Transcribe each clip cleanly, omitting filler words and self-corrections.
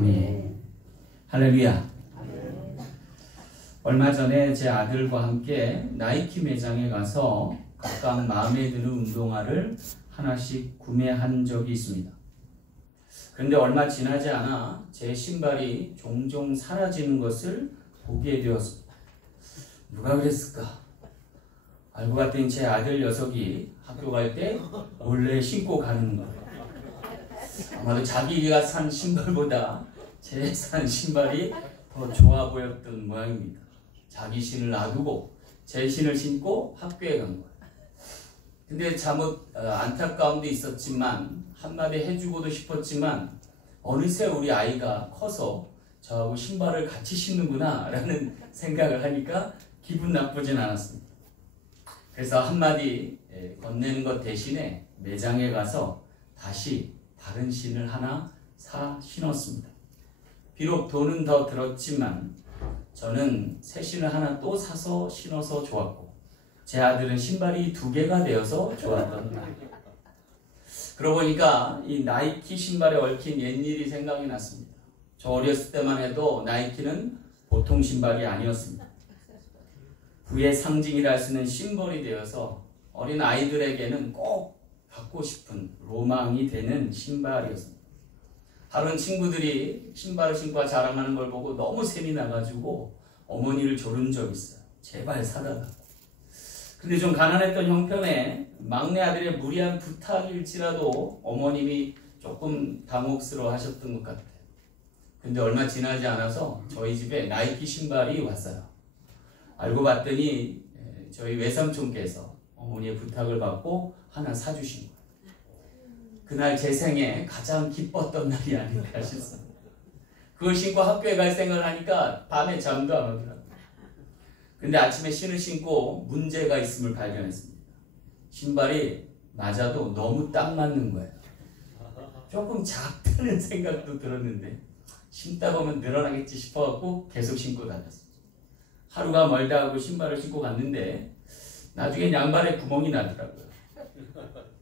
아멘. 할렐루야. 얼마 전에 제 아들과 함께 나이키 매장에 가서 각각 마음에 드는 운동화를 하나씩 구매한 적이 있습니다. 그런데 얼마 지나지 않아 제 신발이 종종 사라지는 것을 보게 되었습니다. 누가 그랬을까? 알고 봤더니 제 아들 녀석이 학교 갈 때 몰래 신고 가는 거예요. 아마도 자기가 산 신발보다 제 산 신발이 더 좋아 보였던 모양입니다. 자기 신을 놔두고 제 신을 신고 학교에 간 거예요. 근데 잘못 안타까움도 있었지만 한마디 해주고도 싶었지만 어느새 우리 아이가 커서 저하고 신발을 같이 신는구나 라는 생각을 하니까 기분 나쁘진 않았습니다. 그래서 한마디 건네는 것 대신에 매장에 가서 다시 다른 신을 하나 사 신었습니다. 비록 돈은 더 들었지만 저는 새 신을 하나 또 사서 신어서 좋았고 제 아들은 신발이 2개가 되어서 좋았던 날. 그러고 보니까 이 나이키 신발에 얽힌 옛일이 생각이 났습니다. 저 어렸을 때만 해도 나이키는 보통 신발이 아니었습니다. 부의 상징이라 할 수 있는 심벌이 되어서 어린 아이들에게는 꼭 갖고 싶은 로망이 되는 신발이었습니다. 다른 친구들이 신발을 신고 자랑하는 걸 보고 너무 셈이 나가지고 어머니를 조른 적이 있어요. 제발 사달라고. 근데 좀 가난했던 형편에 막내 아들의 무리한 부탁일지라도 어머님이 조금 당혹스러워 하셨던 것 같아요. 근데 얼마 지나지 않아서 저희 집에 나이키 신발이 왔어요. 알고 봤더니 저희 외삼촌께서 어머니의 부탁을 받고 하나 사주신 거예요. 그날 제 생에 가장 기뻤던 날이 아닐까 싶습니다. 그걸 신고 학교에 갈 생각을 하니까 밤에 잠도 안 오더라고요. 근데 아침에 신을 신고 문제가 있음을 발견했습니다. 신발이 맞아도 너무 딱 맞는 거예요. 조금 작다는 생각도 들었는데 신다 보면 늘어나겠지 싶어갖고 계속 신고 다녔습니다. 하루가 멀다 하고 신발을 신고 갔는데 나중엔 양발에 구멍이 나더라고요.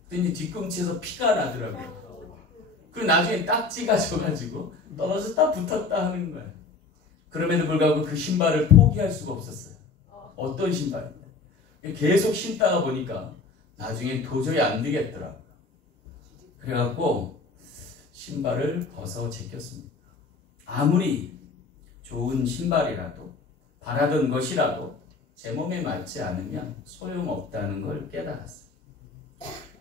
그랬더니 뒤꿈치에서 피가 나더라고요. 그리고 나중엔 딱지가 져가지고 떨어졌다 붙었다 하는 거예요. 그럼에도 불구하고 그 신발을 포기할 수가 없었어요. 어떤 신발입니다. 계속 신다가 보니까 나중엔 도저히 안 되겠더라고요. 그래갖고 신발을 벗어 제꼈습니다. 아무리 좋은 신발이라도 바라던 것이라도 제 몸에 맞지 않으면 소용없다는 걸 깨달았어요.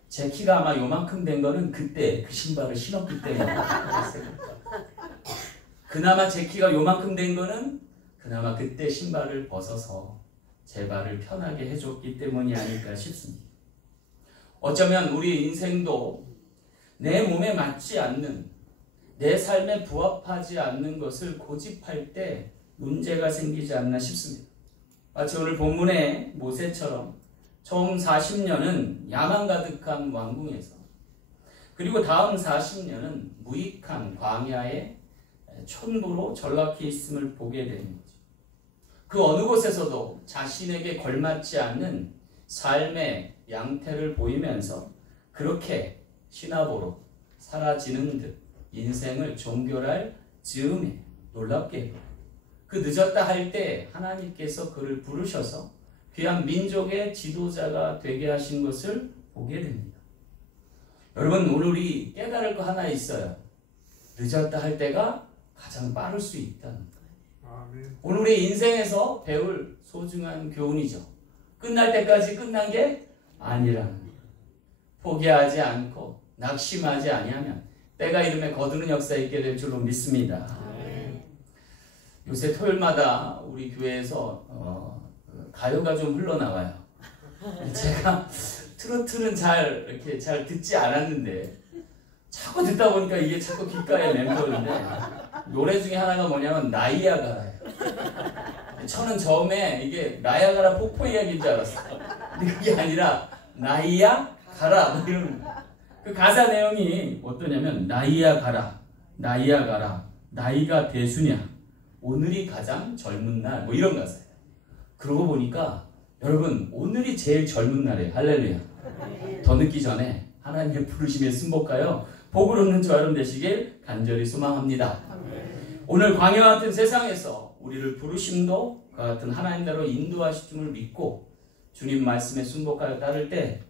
제 키가 아마 요만큼 된 거는 그때 그 신발을 신었기 때문이었어요. 그나마 제 키가 요만큼 된 거는 그나마 그때 신발을 벗어서 제 발을 편하게 해줬기 때문이 아닐까 싶습니다. 어쩌면 우리 인생도 내 몸에 맞지 않는, 내 삶에 부합하지 않는 것을 고집할 때 문제가 생기지 않나 싶습니다. 마치 오늘 본문의 모세처럼 처음 40년은 야망 가득한 왕궁에서 그리고 다음 40년은 무익한 광야의 촌부로 전락해 있음을 보게 되는 거죠. 그 어느 곳에서도 자신에게 걸맞지 않는 삶의 양태를 보이면서 그렇게 신화보로 사라지는 듯 인생을 종결할 즈음에 놀랍게 해요. 그 늦었다 할 때 하나님께서 그를 부르셔서 귀한 민족의 지도자가 되게 하신 것을 보게 됩니다. 여러분, 오늘 우리 깨달을 거 하나 있어요. 늦었다 할 때가 가장 빠를 수 있다는 거예요. 오늘 우리 인생에서 배울 소중한 교훈이죠. 끝날 때까지 끝난 게 아니라는 거예요. 포기하지 않고 낙심하지 아니하면 때가 이름에 거두는 역사에 있게 될 줄로 믿습니다. 요새 토요일마다 우리 교회에서 가요가 좀 흘러나와요. 제가 트로트는 이렇게 잘 듣지 않았는데 자꾸 듣다 보니까 이게 자꾸 귓가에 맴도는데 노래 중에 하나가 뭐냐면 나이아가라예요. 저는 처음에 이게 나이아가라 폭포 이야기인 줄 알았어요. 근데 그게 아니라 나이아가라 뭐 이런 그 가사 내용이 어떠냐면 나이아가라 나이가 대수냐 오늘이 가장 젊은 날 뭐 이런 가사예요. 그러고 보니까 여러분 오늘이 제일 젊은 날이에요. 할렐루야. 더 늦기 전에 하나님의 부르심에 순복하여 복을 얻는 주 여러분 되시길 간절히 소망합니다. 오늘 광야와 같은 세상에서 우리를 부르심도 그와 같은 하나님대로 인도하심을 믿고 주님 말씀에 순복하여 따를 때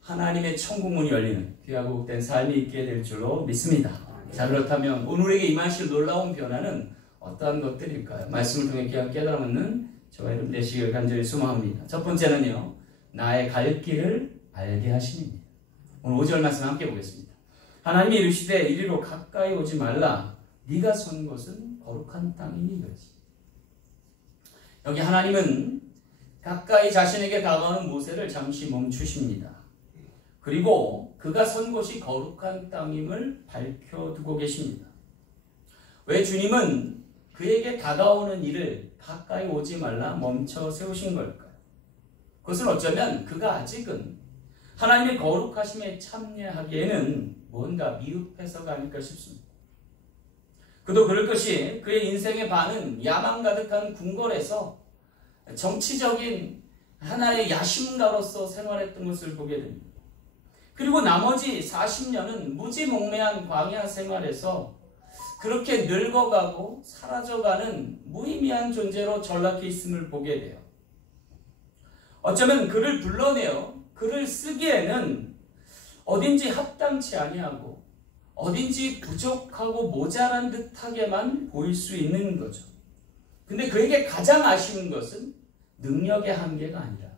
하나님의 천국문이 열리는 귀하고 복된 삶이 있게 될 줄로 믿습니다. 자, 그렇다면 오늘에게 임하실 놀라운 변화는 어떠한 것들일까요? 말씀을 통해 귀한 깨달음은 저와 여러분 되시길 간절히 소망합니다. 첫 번째는요, 나의 갈 길을 알게 하심입니다. 오늘 5절 말씀 함께 보겠습니다. 하나님이 이르시되 이리로 가까이 오지 말라. 네가 선 곳은 거룩한 땅이니 그러지. 여기 하나님은 가까이 자신에게 다가오는 모세를 잠시 멈추십니다. 그리고 그가 선 곳이 거룩한 땅임을 밝혀두고 계십니다. 왜 주님은 그에게 다가오는 일을 가까이 오지 말라 멈춰 세우신 걸까요? 그것은 어쩌면 그가 아직은 하나님의 거룩하심에 참여하기에는 뭔가 미흡해서가 아닐까 싶습니다. 그도 그럴 것이 그의 인생의 반은 야망 가득한 궁궐에서 정치적인 하나의 야심가로서 생활했던 것을 보게 됩니다. 그리고 나머지 40년은 무지몽매한 광야 생활에서 그렇게 늙어가고 사라져가는 무의미한 존재로 전락해 있음을 보게 돼요. 어쩌면 그를 불러내어 글을 쓰기에는 어딘지 합당치 아니하고 어딘지 부족하고 모자란 듯하게만 보일 수 있는 거죠. 근데 그에게 가장 아쉬운 것은 능력의 한계가 아니라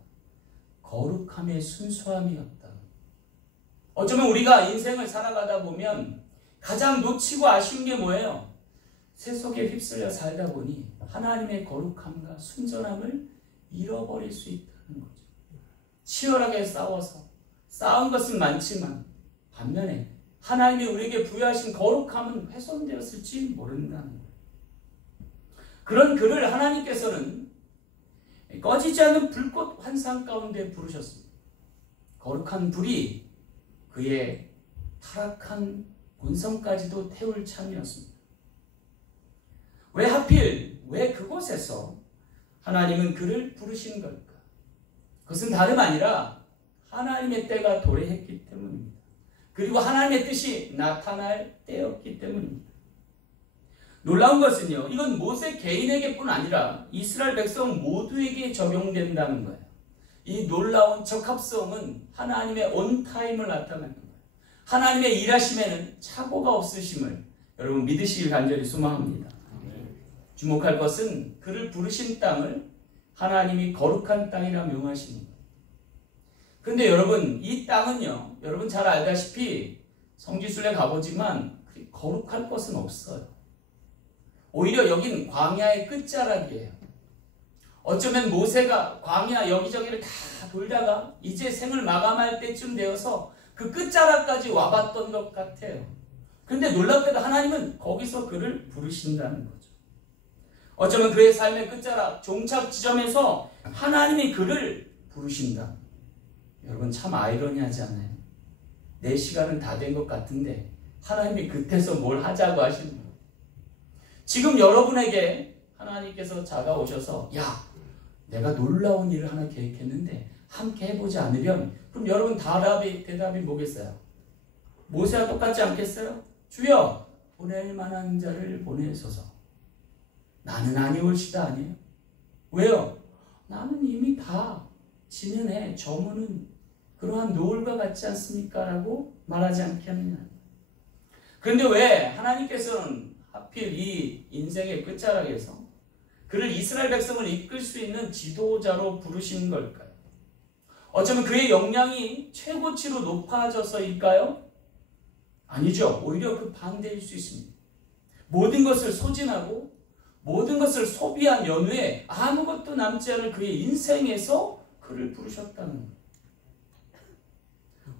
거룩함의 순수함이었다. 어쩌면 우리가 인생을 살아가다 보면 가장 놓치고 아쉬운 게 뭐예요? 세속에 휩쓸려 살다 보니 하나님의 거룩함과 순전함을 잃어버릴 수 있다는 거죠. 치열하게 싸워서 싸운 것은 많지만 반면에 하나님이 우리에게 부여하신 거룩함은 훼손되었을지 모른다는 거예요. 그런 그를 하나님께서는 꺼지지 않는 불꽃 환상 가운데 부르셨습니다. 거룩한 불이 그의 타락한 본성까지도 태울 참이었습니다. 왜 하필, 왜 그곳에서 하나님은 그를 부르신 걸까? 그것은 다름 아니라 하나님의 때가 도래했기 때문입니다. 그리고 하나님의 뜻이 나타날 때였기 때문입니다. 놀라운 것은요, 이건 모세 개인에게뿐 아니라 이스라엘 백성 모두에게 적용된다는 거예요. 이 놀라운 적합성은 하나님의 온타임을 나타내는 거예요. 하나님의 일하심에는 착오가 없으심을 여러분 믿으시길 간절히 소망합니다. 주목할 것은 그를 부르신 땅을 하나님이 거룩한 땅이라 명하시는 거예요. 근데 여러분, 이 땅은요, 여러분 잘 알다시피 성지순례 가보지만 거룩할 것은 없어요. 오히려 여긴 광야의 끝자락이에요. 어쩌면 모세가 광야 여기저기를 다 돌다가 이제 생을 마감할 때쯤 되어서 그 끝자락까지 와봤던 것 같아요. 근데 놀랍게도 하나님은 거기서 그를 부르신다는 거죠. 어쩌면 그의 삶의 끝자락, 종착 지점에서 하나님이 그를 부르신다. 여러분 참 아이러니하지 않아요? 내 시간은 다 된 것 같은데 하나님이 그때서 뭘 하자고 하시는 거예요. 지금 여러분에게 하나님께서 다가오셔서 야, 내가 놀라운 일을 하나 계획했는데 함께 해보지 않으련? 그럼 여러분 대답이 뭐겠어요? 모세와 똑같지 않겠어요? 주여, 보낼 만한 자를 보내소서. 나는 아니올시다 아니에요? 왜요? 나는 이미 다 지면에 저무는 그러한 노을과 같지 않습니까? 라고 말하지 않겠느냐. 그런데 왜 하나님께서는 하필 이 인생의 끝자락에서 그를 이스라엘 백성을 이끌 수 있는 지도자로 부르시는 걸까요? 어쩌면 그의 역량이 최고치로 높아져서일까요? 아니죠. 오히려 그 반대일 수 있습니다. 모든 것을 소진하고 모든 것을 소비한 연후에 아무것도 남지 않을 그의 인생에서 그를 부르셨다는 거예요.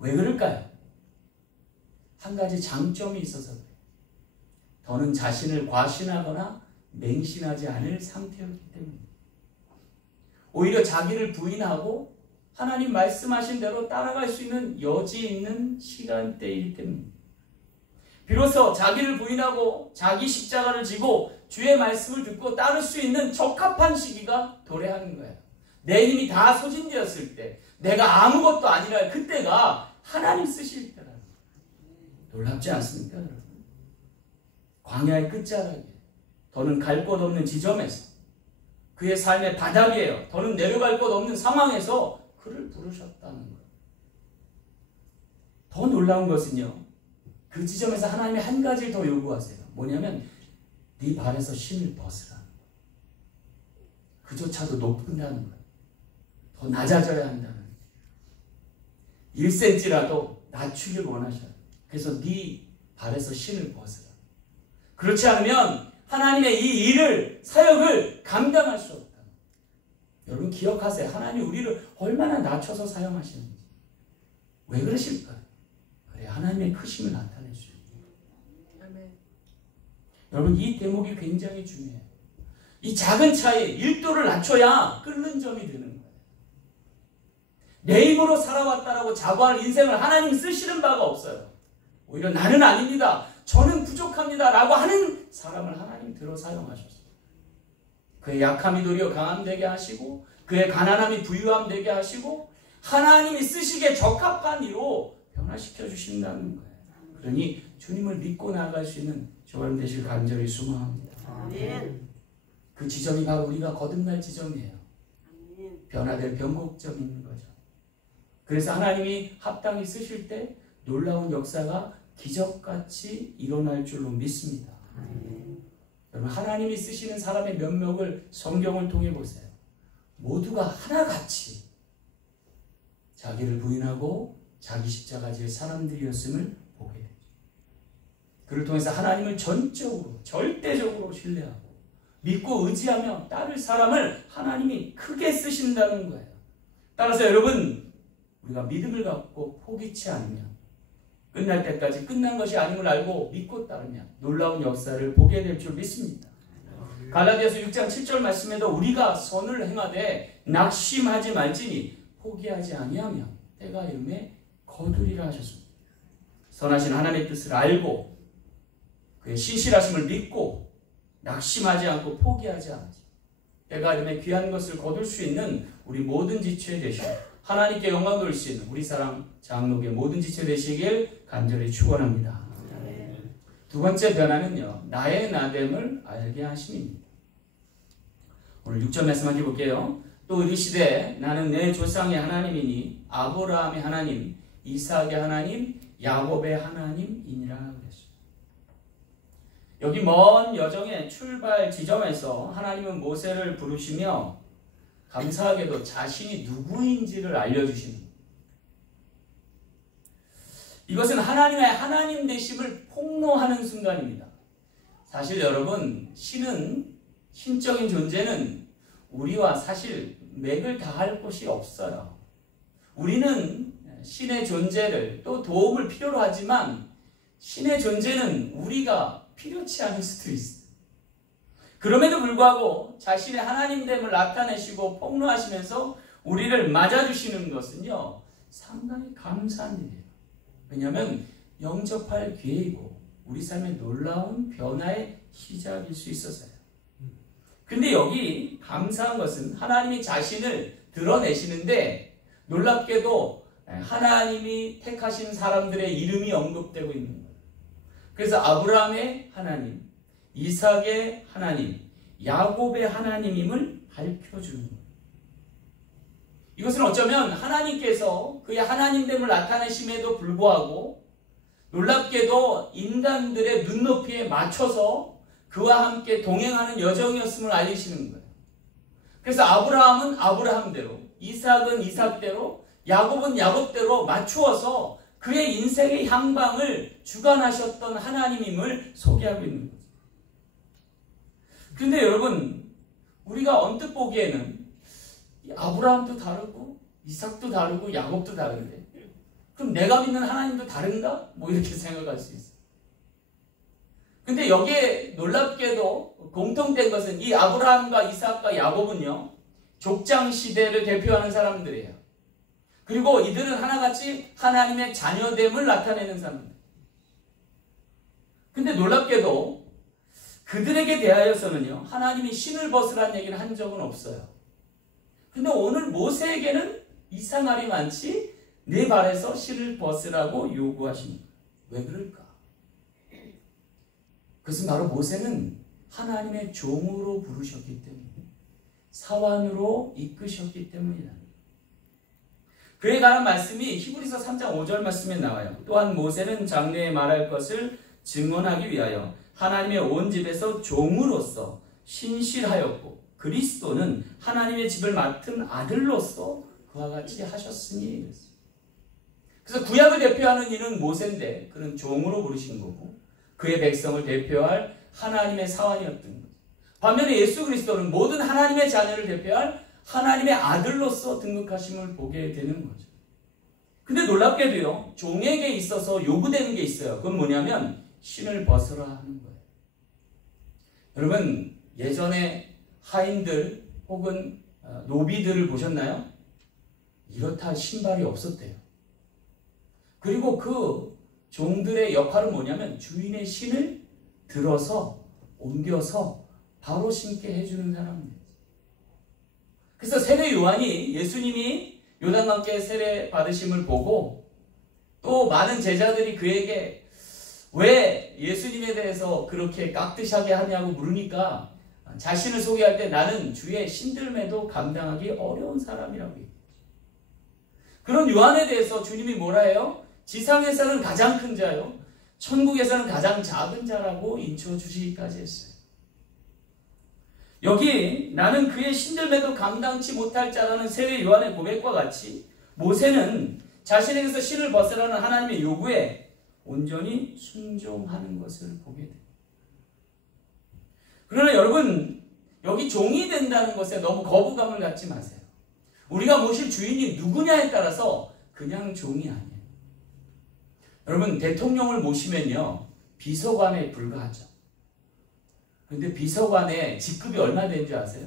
왜 그럴까요? 한 가지 장점이 있어서 그래요. 더는 자신을 과신하거나 맹신하지 않을 상태였기 때문입니다. 오히려 자기를 부인하고 하나님 말씀하신 대로 따라갈 수 있는 여지 있는 시간대이기 때문입니다. 비로소 자기를 부인하고 자기 십자가를 지고 주의 말씀을 듣고 따를 수 있는 적합한 시기가 도래하는 거예요. 내 힘이 다 소진되었을 때, 내가 아무것도 아니라 그때가 하나님 쓰실 때라는 거예요. 놀랍지 않습니까, 여러분? 광야의 끝자락에 더는 갈 곳 없는 지점에서, 그의 삶의 바닥이에요. 더는 내려갈 곳 없는 상황에서 그를 부르셨다는 거예요. 더 놀라운 것은요, 그 지점에서 하나님이 한 가지를 더 요구하세요. 뭐냐면 네 발에서 신을 벗으라는 거예요. 그조차도 높은다는 거예요. 더 낮아져야 한다는 거예요. 1cm라도 낮추길 원하셔요. 그래서 네 발에서 신을 벗으라. 그렇지 않으면 하나님의 이 일을, 사역을 감당할 수 없다. 여러분 기억하세요. 하나님 우리를 얼마나 낮춰서 사용하시는지. 왜 그러실까요? 그래, 하나님의 크심을 나타낼 수 있는. 아멘. 여러분 이 대목이 굉장히 중요해요. 이 작은 차이 1도를 낮춰야 끓는 점이 되는 거예요. 내 힘으로 살아왔다라고 자부할 인생을 하나님 쓰시는 바가 없어요. 오히려 나는 아닙니다, 저는 부족합니다 라고 하는 사람을 하나님 들어 사용하셨어요. 그의 약함이 도리어 강함 되게 하시고, 그의 가난함이 부유함 되게 하시고, 하나님이 쓰시기에 적합한 이로 변화시켜 주신다는 거예요. 그러니 주님을 믿고 나아갈 수 있는 저와 되실 간절히 소망합니다. 아멘. 그 지점이 바로 우리가 거듭날 지점이에요. 아멘. 변화될 변곡점이 있는 거죠. 그래서 하나님이 합당히 쓰실 때 놀라운 역사가 기적같이 일어날 줄로 믿습니다. 여러분 하나님이 쓰시는 사람의 몇몇을 성경을 통해 보세요. 모두가 하나같이 자기를 부인하고 자기 십자가 질 사람들이었음을 보게 되죠. 그를 통해서 하나님을 전적으로 절대적으로 신뢰하고 믿고 의지하며 따를 사람을 하나님이 크게 쓰신다는 거예요. 따라서 여러분 우리가 믿음을 갖고 포기치 않으면, 끝날 때까지 끝난 것이 아님을 알고 믿고 따르면 놀라운 역사를 보게 될 줄 믿습니다. 갈라디아서 6장 7절 말씀에도 우리가 선을 행하되 낙심하지 말지니 포기하지 아니하며 때가 이름에 거두리라 하셨습니다. 선하신 하나님의 뜻을 알고 그의 신실하심을 믿고 낙심하지 않고 포기하지 않지, 때가 이름에 귀한 것을 거둘 수 있는 우리 모든 지체 되시고 하나님께 영광 돌릴 수 있는 우리 사랑 장로교의 모든 지체 되시길 간절히 축원합니다. 두 번째 변화는요, 나의 나됨을 알게 하심입니다. 오늘 6절 말씀 함께 볼게요. 또 이르시되 나는 내 조상의 하나님이니 아브라함의 하나님, 이삭의 하나님, 야곱의 하나님이니라 그랬습니다. 여기 먼 여정의 출발 지점에서 하나님은 모세를 부르시며 감사하게도 자신이 누구인지를 알려주시는 거예요. 이것은 하나님의 하나님 되심을 폭로하는 순간입니다. 사실 여러분, 신적인 존재는 우리와 사실 맥을 다할 곳이 없어요. 우리는 신의 존재를 또 도움을 필요로 하지만 신의 존재는 우리가 필요치 않을 수도 있어요. 그럼에도 불구하고 자신의 하나님됨을 나타내시고 폭로하시면서 우리를 맞아주시는 것은요, 상당히 감사한 일이에요. 왜냐하면 영접할 기회이고 우리 삶의 놀라운 변화의 시작일 수 있어서요. 근데 여기 감사한 것은 하나님이 자신을 드러내시는데 놀랍게도 하나님이 택하신 사람들의 이름이 언급되고 있는 거예요. 그래서 아브라함의 하나님, 이삭의 하나님, 야곱의 하나님임을 밝혀주는 거예요. 이것은 어쩌면 하나님께서 그의 하나님됨을 나타내심에도 불구하고 놀랍게도 인간들의 눈높이에 맞춰서 그와 함께 동행하는 여정이었음을 알리시는 거예요. 그래서 아브라함은 아브라함대로, 이삭은 이삭대로, 야곱은 야곱대로 맞추어서 그의 인생의 향방을 주관하셨던 하나님임을 소개하고 있는 거죠. 그런데 여러분, 우리가 언뜻 보기에는 아브라함도 다르고 이삭도 다르고 야곱도 다른데 그럼 내가 믿는 하나님도 다른가? 뭐 이렇게 생각할 수 있어요. 근데 여기에 놀랍게도 공통된 것은 이 아브라함과 이삭과 야곱은요, 족장 시대를 대표하는 사람들이에요. 그리고 이들은 하나같이 하나님의 자녀됨을 나타내는 사람들. 근데 놀랍게도 그들에게 대하여서는요, 하나님이 신을 벗으라는 얘기를 한 적은 없어요. 근데 오늘 모세에게는 이상하리 많지 네 발에서 신을 벗으라고 요구하십니다. 왜 그럴까? 그것은 바로 모세는 하나님의 종으로 부르셨기 때문에 사환으로 이끄셨기 때문이다. 그에 관한 말씀이 히브리서 3장 5절 말씀에 나와요. 또한 모세는 장래에 말할 것을 증언하기 위하여 하나님의 온 집에서 종으로서 신실하였고 그리스도는 하나님의 집을 맡은 아들로서 그와 같이 하셨으니. 그래서 구약을 대표하는 이는 모세인데 그는 종으로 부르신 거고 그의 백성을 대표할 하나님의 사환이었던 거죠. 반면에 예수 그리스도는 모든 하나님의 자녀를 대표할 하나님의 아들로서 등극하심을 보게 되는 거죠. 근데 놀랍게도요, 종에게 있어서 요구되는 게 있어요. 그건 뭐냐면 신을 벗으라 하는 거예요. 여러분, 예전에 하인들 혹은 노비들을 보셨나요? 이렇다 신발이 없었대요. 그리고 그 종들의 역할은 뭐냐면 주인의 신을 들어서 옮겨서 바로 신게 해주는 사람입니다. 그래서 세례 요한이 예수님이 요단강가에 세례 받으심을 보고 또 많은 제자들이 그에게 왜 예수님에 대해서 그렇게 깍듯하게 하냐고 물으니까 자신을 소개할 때 나는 주의 신들매도 감당하기 어려운 사람이라고 얘기했죠. 그런 요한에 대해서 주님이 뭐라 해요? 지상에서는 가장 큰 자요, 천국에서는 가장 작은 자라고 인쳐주시기까지 했어요. 여기 나는 그의 신들매도 감당치 못할 자라는 세례 요한의 고백과 같이 모세는 자신에게서 신을 벗으라는 하나님의 요구에 온전히 순종하는 것을 보게 됩니다. 그러나 여러분, 여기 종이 된다는 것에 너무 거부감을 갖지 마세요. 우리가 모실 주인이 누구냐에 따라서 그냥 종이 아니에요. 여러분, 대통령을 모시면요, 비서관에 불과하죠. 근데 비서관의 직급이 얼마 되는 줄 아세요?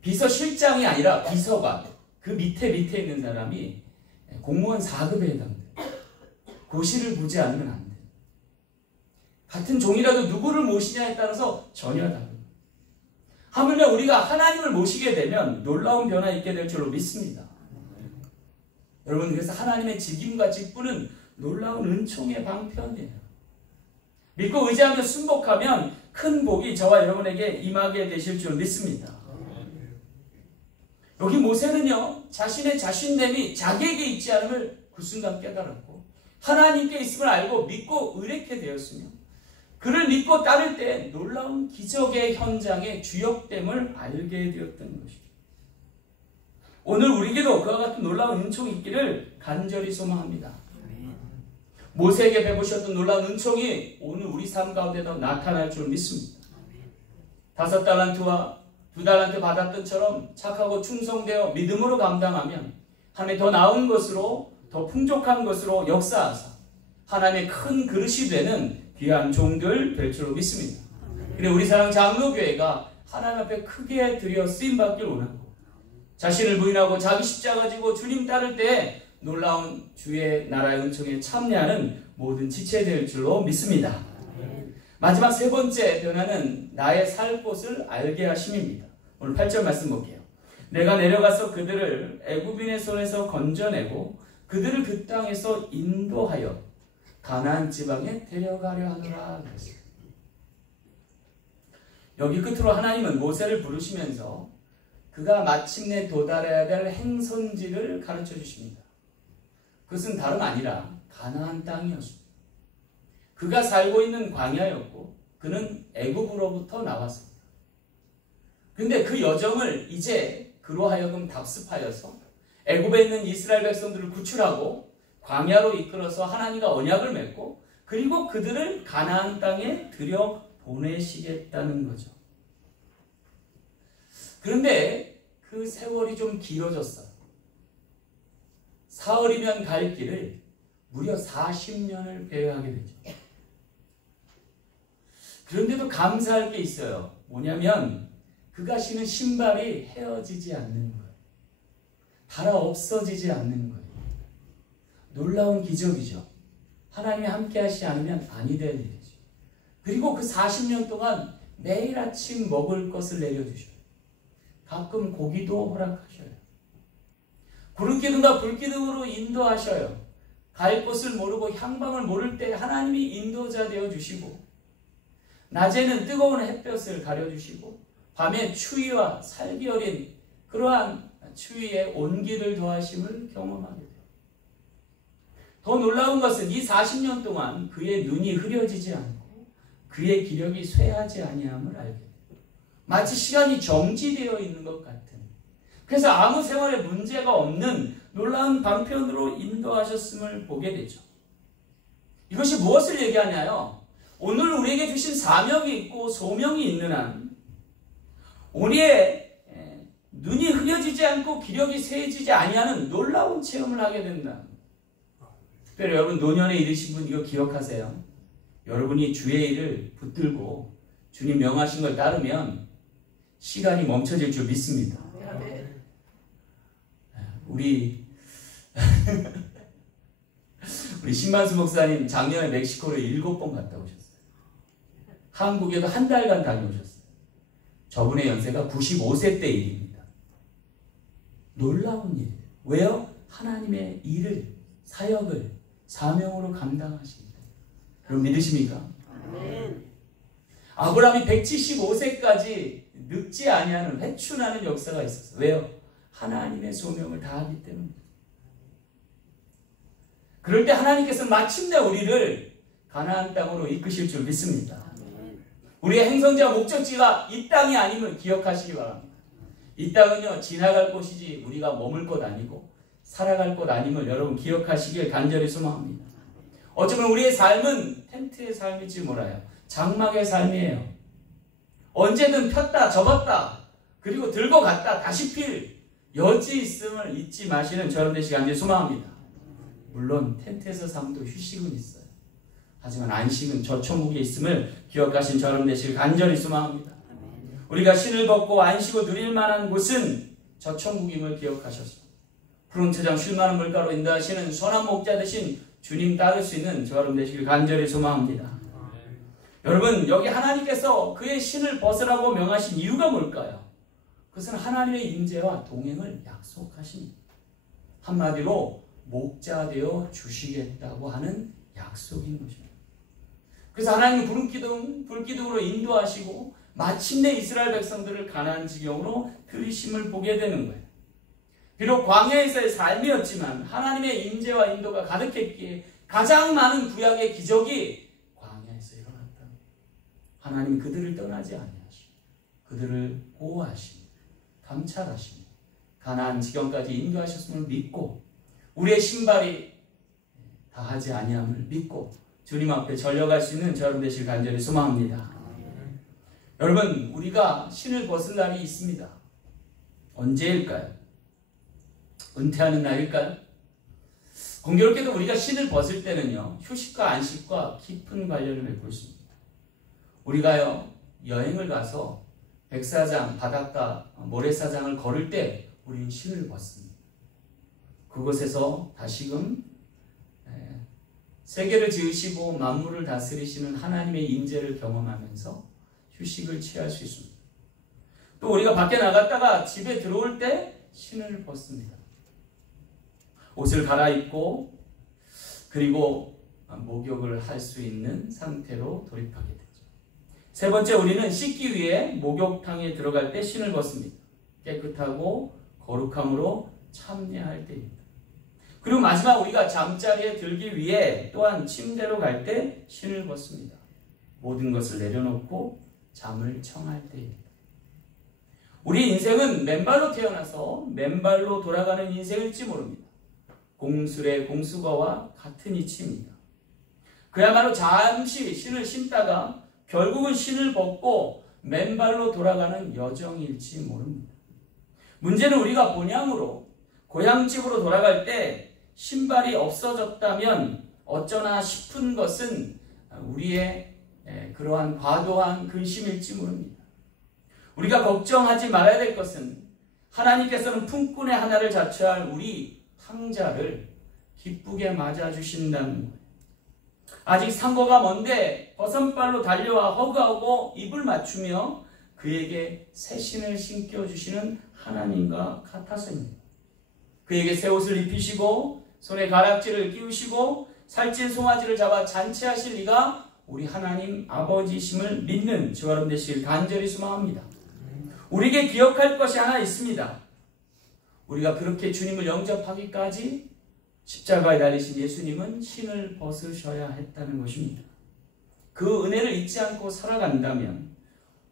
비서실장이 아니라 비서관, 그 밑에 있는 사람이 공무원 4급에 해당돼요. 고시를 보지 않으면 안 돼요. 같은 종이라도 누구를 모시냐에 따라서 전혀 다릅니다. 하물며 우리가 하나님을 모시게 되면 놀라운 변화 있게 될 줄로 믿습니다. 여러분, 그래서 하나님의 직임과 직분은 놀라운 은총의 방편이에요. 믿고 의지하며 순복하면 큰 복이 저와 여러분에게 임하게 되실 줄 믿습니다. 여기 모세는요, 자신의 자신됨이 자기에게 있지 않음을 그 순간 깨달았고 하나님께 있음을 알고 믿고 의뢰케 되었으며 그를 믿고 따를 때 놀라운 기적의 현장의 주역됨을 알게 되었던 것이죠. 오늘 우리에게도 그와 같은 놀라운 은총이 있기를 간절히 소망합니다. 모세에게 베푸셨던 놀라운 은총이 오늘 우리 삶 가운데도 나타날 줄 믿습니다. 5달란트와 2달란트 받았던 처럼 착하고 충성되어 믿음으로 감당하면 하나님의 더 나은 것으로, 더 풍족한 것으로 역사하사 하나님의 큰 그릇이 되는 귀한 종들 될 줄로 믿습니다. 그래 우리 사랑 장로교회가 하나님 앞에 크게 드려 쓰임받길 원하고 자신을 부인하고 자기 십자가 지고 주님 따를 때 놀라운 주의 나라의 은총에 참여하는 모든 지체될 줄로 믿습니다. 마지막 세 번째 변화는 나의 살 곳을 알게 하심입니다. 오늘 8절 말씀 볼게요. 내가 내려가서 그들을 애굽인의 손에서 건져내고 그들을 그 땅에서 인도하여 가나안 지방에 데려가려 하노라. 여기 끝으로 하나님은 모세를 부르시면서 그가 마침내 도달해야 될 행선지를 가르쳐 주십니다. 그것은 다름 아니라 가나안 땅이었습니다. 그가 살고 있는 광야였고 그는 애굽으로부터 나왔습니다. 그런데 그 여정을 이제 그로 하여금 답습하여서 애굽에 있는 이스라엘 백성들을 구출하고 광야로 이끌어서 하나님과 언약을 맺고 그리고 그들을 가나안 땅에 들여 보내시겠다는 거죠. 그런데 그 세월이 좀 길어졌어요. 사흘이면 갈 길을 무려 40년을 배회하게 되죠. 그런데도 감사할 게 있어요. 뭐냐면 그가 신은 신발이 헤어지지 않는 거예요. 달아 없어지지 않는 거예요. 놀라운 기적이죠. 하나님이 함께 하시지 않으면 아니 될 일이죠. 그리고 그 40년 동안 매일 아침 먹을 것을 내려주셔요. 가끔 고기도 허락하셔요. 구름기둥과 불기둥으로 인도하셔요. 갈 곳을 모르고 향방을 모를 때 하나님이 인도자 되어주시고 낮에는 뜨거운 햇볕을 가려주시고 밤에 추위와 살기 어린 그러한 추위에 온기를 더하심을 경험하게 돼요. 더 놀라운 것은 이 40년 동안 그의 눈이 흐려지지 않고 그의 기력이 쇠하지 아니함을 알게 돼요. 마치 시간이 정지되어 있는 것 같은, 그래서 아무 생활에 문제가 없는 놀라운 방편으로 인도하셨음을 보게 되죠. 이것이 무엇을 얘기하냐요? 오늘 우리에게 주신 사명이 있고 소명이 있는 한 우리의 눈이 흐려지지 않고 기력이 쇠해지지 아니하는 놀라운 체험을 하게 된다. 특별히 여러분 노년에 이르신 분 이거 기억하세요. 여러분이 주의 일을 붙들고 주님 명하신 걸 따르면 시간이 멈춰질 줄 믿습니다. 우리 신만수 목사님 작년에 멕시코를 7번 갔다 오셨어요. 한국에도 한 달간 다녀오셨어요. 저분의 연세가 95세 때 일입니다. 놀라운 일이에요. 왜요? 하나님의 일을, 사역을, 사명으로 감당하십니다. 여러분 믿으십니까? 아멘. 아브라함이 175세까지 늙지 아니하는 회춘하는 역사가 있었어요. 왜요? 하나님의 소명을 다하기 때문입니다. 그럴 때 하나님께서는 마침내 우리를 가나안 땅으로 이끄실 줄 믿습니다. 우리의 행성지와 목적지가 이 땅이 아님을 기억하시기 바랍니다. 이 땅은요 지나갈 곳이지 우리가 머물 곳 아니고 살아갈 곳 아님을 여러분 기억하시길 간절히 소망합니다. 어쩌면 우리의 삶은 텐트의 삶일지 몰라요. 장막의 삶이에요. 언제든 폈다 접었다 그리고 들고 갔다 다시 필 여지 있음을 잊지 마시는 저런 되시기 간절히 소망합니다. 물론 텐트에서 삶도 휴식은 있어요. 하지만 안식은 저 천국에 있음을 기억하신 저런 되시길 간절히 소망합니다. 우리가 신을 벗고 안식을 누릴 만한 곳은 저 천국임을 기억하셔서 푸른 초장 쉴 만한 물가로 인도하시는 선한 목자 되신 주님 따를 수 있는 저런 되시길 간절히 소망합니다. 여러분 여기 하나님께서 그의 신을 벗으라고 명하신 이유가 뭘까요? 그것은 하나님의 임재와 동행을 약속하십니다. 한마디로 목자 되어 주시겠다고 하는 약속인 것입니다. 그래서 하나님은 불기둥으로 인도하시고 마침내 이스라엘 백성들을 가나안 지경으로 들이심을 보게 되는 거예요. 비록 광야에서의 삶이었지만 하나님의 임재와 인도가 가득했기에 가장 많은 구약의 기적이 광야에서 일어났다. 하나님이 그들을 떠나지 아니하시고 그들을 보호하시고 감찰하시고 가나안 지경까지 인도하셨음을 믿고 우리의 신발이 다하지 아니함을 믿고 주님 앞에 전려갈 수 있는 저여러분 되시길 간절히 소망합니다. 여러분 우리가 신을 벗은 날이 있습니다. 언제일까요? 은퇴하는 날일까요? 공교롭게도 우리가 신을 벗을 때는요 휴식과 안식과 깊은 관련을 맺고 있습니다. 우리가요 여행을 가서 백사장, 바닷가, 모래사장을 걸을 때 우리는 신을 벗습니다. 그곳에서 다시금 세계를 지으시고 만물을 다스리시는 하나님의 임재를 경험하면서 휴식을 취할 수 있습니다. 또 우리가 밖에 나갔다가 집에 들어올 때 신을 벗습니다. 옷을 갈아입고 그리고 목욕을 할 수 있는 상태로 돌입하게 되죠. 세 번째 우리는 씻기 위해 목욕탕에 들어갈 때 신을 벗습니다. 깨끗하고 거룩함으로 참여할 때입니다. 그리고 마지막 우리가 잠자리에 들기 위해 또한 침대로 갈 때 신을 벗습니다. 모든 것을 내려놓고 잠을 청할 때입니다. 우리 인생은 맨발로 태어나서 맨발로 돌아가는 인생일지 모릅니다. 공술의 공수거와 같은 이치입니다. 그야말로 잠시 신을 신다가 결국은 신을 벗고 맨발로 돌아가는 여정일지 모릅니다. 문제는 우리가 본향으로 고향집으로 돌아갈 때 신발이 없어졌다면 어쩌나 싶은 것은 우리의 그러한 과도한 근심일지 모릅니다. 우리가 걱정하지 말아야 될 것은 하나님께서는 품꾼의 하나를 자처할 우리 탕자를 기쁘게 맞아주신다는 거예요. 아직 상고가 먼데 버선발로 달려와 허그하고 입을 맞추며 그에게 새 신을 신겨주시는 하나님과 같아서입니다. 그에게 새 옷을 입히시고 손에 가락지를 끼우시고 살찐 송아지를 잡아 잔치하실 리가 우리 하나님 아버지심을 믿는 저와 여러분 되시길 간절히 소망합니다. 우리에게 기억할 것이 하나 있습니다. 우리가 그렇게 주님을 영접하기까지 십자가에 달리신 예수님은 신을 벗으셔야 했다는 것입니다. 그 은혜를 잊지 않고 살아간다면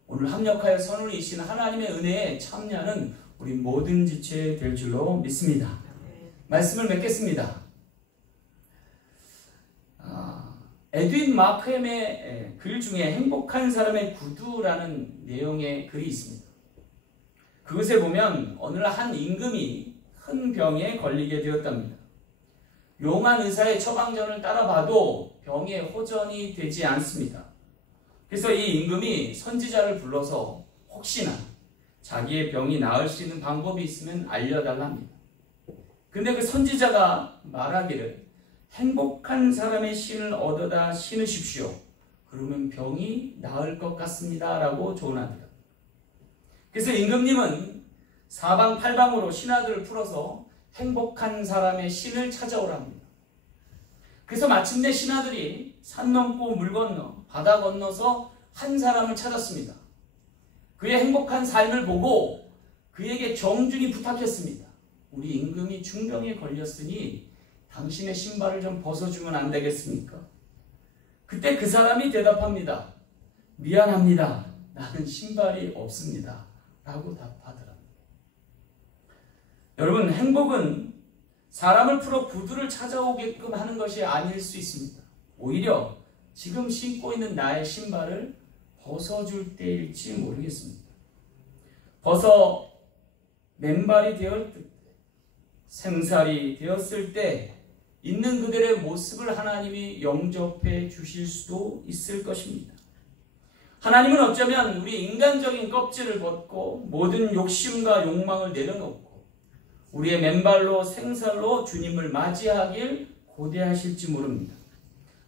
오늘 합력하여 선을 이신 하나님의 은혜에 참여하는 우리 모든 지체 될 줄로 믿습니다. 말씀을 맺겠습니다. 에드윈 마크햄의 글 중에 행복한 사람의 구두라는 내용의 글이 있습니다. 그것에 보면 어느 날 한 임금이 큰 병에 걸리게 되었답니다. 용한 의사의 처방전을 따라봐도 병에 호전이 되지 않습니다. 그래서 이 임금이 선지자를 불러서 혹시나 자기의 병이 나을 수 있는 방법이 있으면 알려달라 합니다. 근데 그 선지자가 말하기를 행복한 사람의 신을 얻어다 신으십시오. 그러면 병이 나을 것 같습니다. 라고 조언합니다. 그래서 임금님은 사방팔방으로 신하들을 풀어서 행복한 사람의 신을 찾아오라 합니다. 그래서 마침내 신하들이 산 넘고 물 건너 바다 건너서 한 사람을 찾았습니다. 그의 행복한 삶을 보고 그에게 정중히 부탁했습니다. 우리 임금이 중병에 걸렸으니 당신의 신발을 좀 벗어주면 안 되겠습니까? 그때 그 사람이 대답합니다. 미안합니다. 나는 신발이 없습니다. 라고 답하더랍니다. 여러분, 행복은 사람을 풀어 구두를 찾아오게끔 하는 것이 아닐 수 있습니다. 오히려 지금 신고 있는 나의 신발을 벗어줄 때일지 모르겠습니다. 벗어 맨발이 되었을 때, 생살이 되었을 때 있는 그들의 모습을 하나님이 영접해 주실 수도 있을 것입니다. 하나님은 어쩌면 우리 인간적인 껍질을 벗고 모든 욕심과 욕망을 내려놓고 우리의 맨발로 생살로 주님을 맞이하길 고대하실지 모릅니다.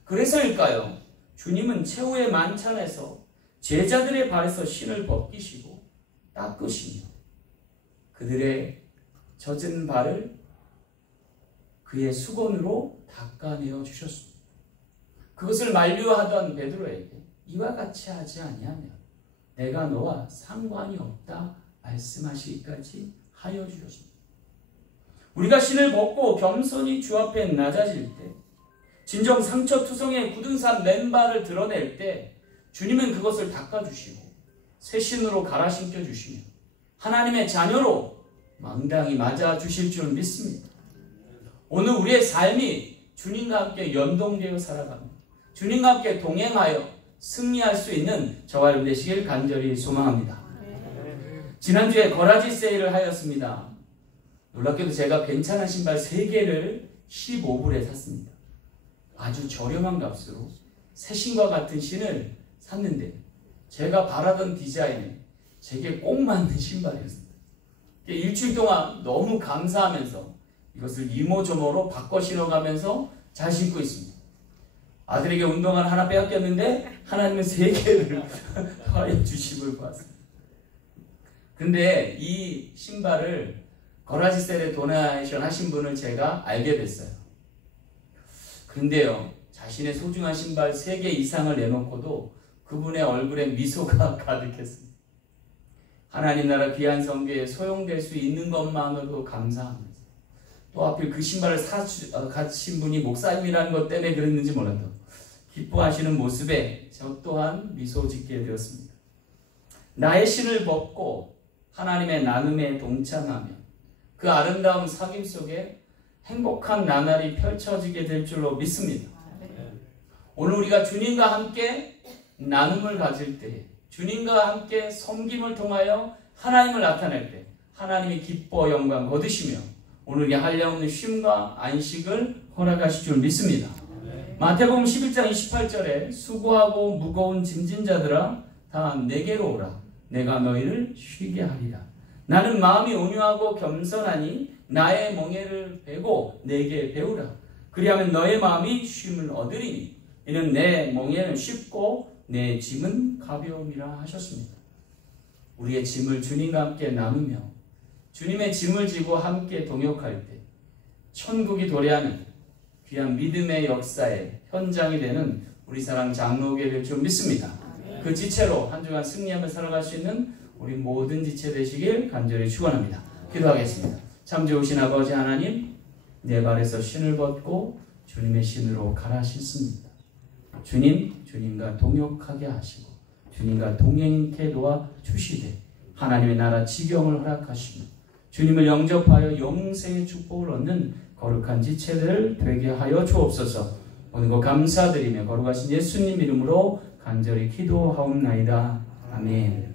그래서일까요? 주님은 최후의 만찬에서 제자들의 발에서 신을 벗기시고 닦으시며 그들의 젖은 발을 그의 수건으로 닦아내어 주셨습니다. 그것을 만류하던 베드로에게 이와 같이 하지 아니하면 내가 너와 상관이 없다 말씀하시기까지 하여 주셨습니다. 우리가 신을 벗고 겸손히 주 앞에 낮아질 때, 진정 상처투성에 굳은 산 맨발을 드러낼 때 주님은 그것을 닦아주시고 새 신으로 갈아 신겨주시며 하나님의 자녀로 망당히 맞아주실 줄 믿습니다. 오늘 우리의 삶이 주님과 함께 연동되어 살아갑니다. 주님과 함께 동행하여 승리할 수 있는 저와 여러분 되시길 간절히 소망합니다. 지난주에 거라지 세일을 하였습니다. 놀랍게도 제가 괜찮은 신발 3개를 15불에 샀습니다. 아주 저렴한 값으로 새 신과 같은 신을 샀는데 제가 바라던 디자인에 제게 꼭 맞는 신발이었습니다. 일주일 동안 너무 감사하면서 이것을 이모저모로 바꿔 신어가면서 잘 신고 있습니다. 아들에게 운동화를 하나 빼앗겼는데 하나님은 3개를 더해 주심을 보았습니다. 근데 이 신발을 거라지 셀에 도네이션 하신 분을 제가 알게 됐어요. 그런데요, 자신의 소중한 신발 3개 이상을 내놓고도 그분의 얼굴에 미소가 가득했습니다. 하나님 나라 귀한 성교에 소용될 수 있는 것만으로도 감사합니다. 또 하필 그 신발을 가진 분이 목사님이라는 것 때문에 그랬는지 몰라도 기뻐하시는 모습에 저 또한 미소 짓게 되었습니다. 나의 신을 벗고 하나님의 나눔에 동참하며 그 아름다운 사귐 속에 행복한 나날이 펼쳐지게 될 줄로 믿습니다. 오늘 우리가 주님과 함께 나눔을 가질 때, 주님과 함께 섬김을 통하여 하나님을 나타낼 때 하나님이 기뻐 영광 거두시며 오늘 이 한량없는 쉼과 안식을 허락하실 줄 믿습니다. 마태복음 11장 28절에 수고하고 무거운 짐진 자들아 다 내게로 오라. 내가 너희를 쉬게 하리라. 나는 마음이 온유하고 겸손하니 나의 멍에를 베고 내게 배우라. 그리하면 너의 마음이 쉼을 얻으리니 이는 내 멍에는 쉽고 내 짐은 가벼움이라 하셨습니다. 우리의 짐을 주님과 함께 나누며 주님의 짐을 지고 함께 동역할 때 천국이 도래하는 귀한 믿음의 역사의 현장이 되는 우리 사랑 장로교회 될 줄 믿습니다. 그 지체로 한 주간 승리하며 살아갈 수 있는 우리 모든 지체 되시길 간절히 축원합니다. 기도하겠습니다. 참 좋으신 아버지 하나님, 내 발에서 신을 벗고 주님의 신으로 갈아 신습니다. 주님과 동역하게 하시고 주님과 동행케 도와 주시되 하나님의 나라 지경을 허락하시며 주님을 영접하여 영생의 축복을 얻는 거룩한 지체들 되게 하여 주옵소서. 오늘 것 감사드리며 거룩하신 예수님 이름으로 간절히 기도하옵나이다. 아멘.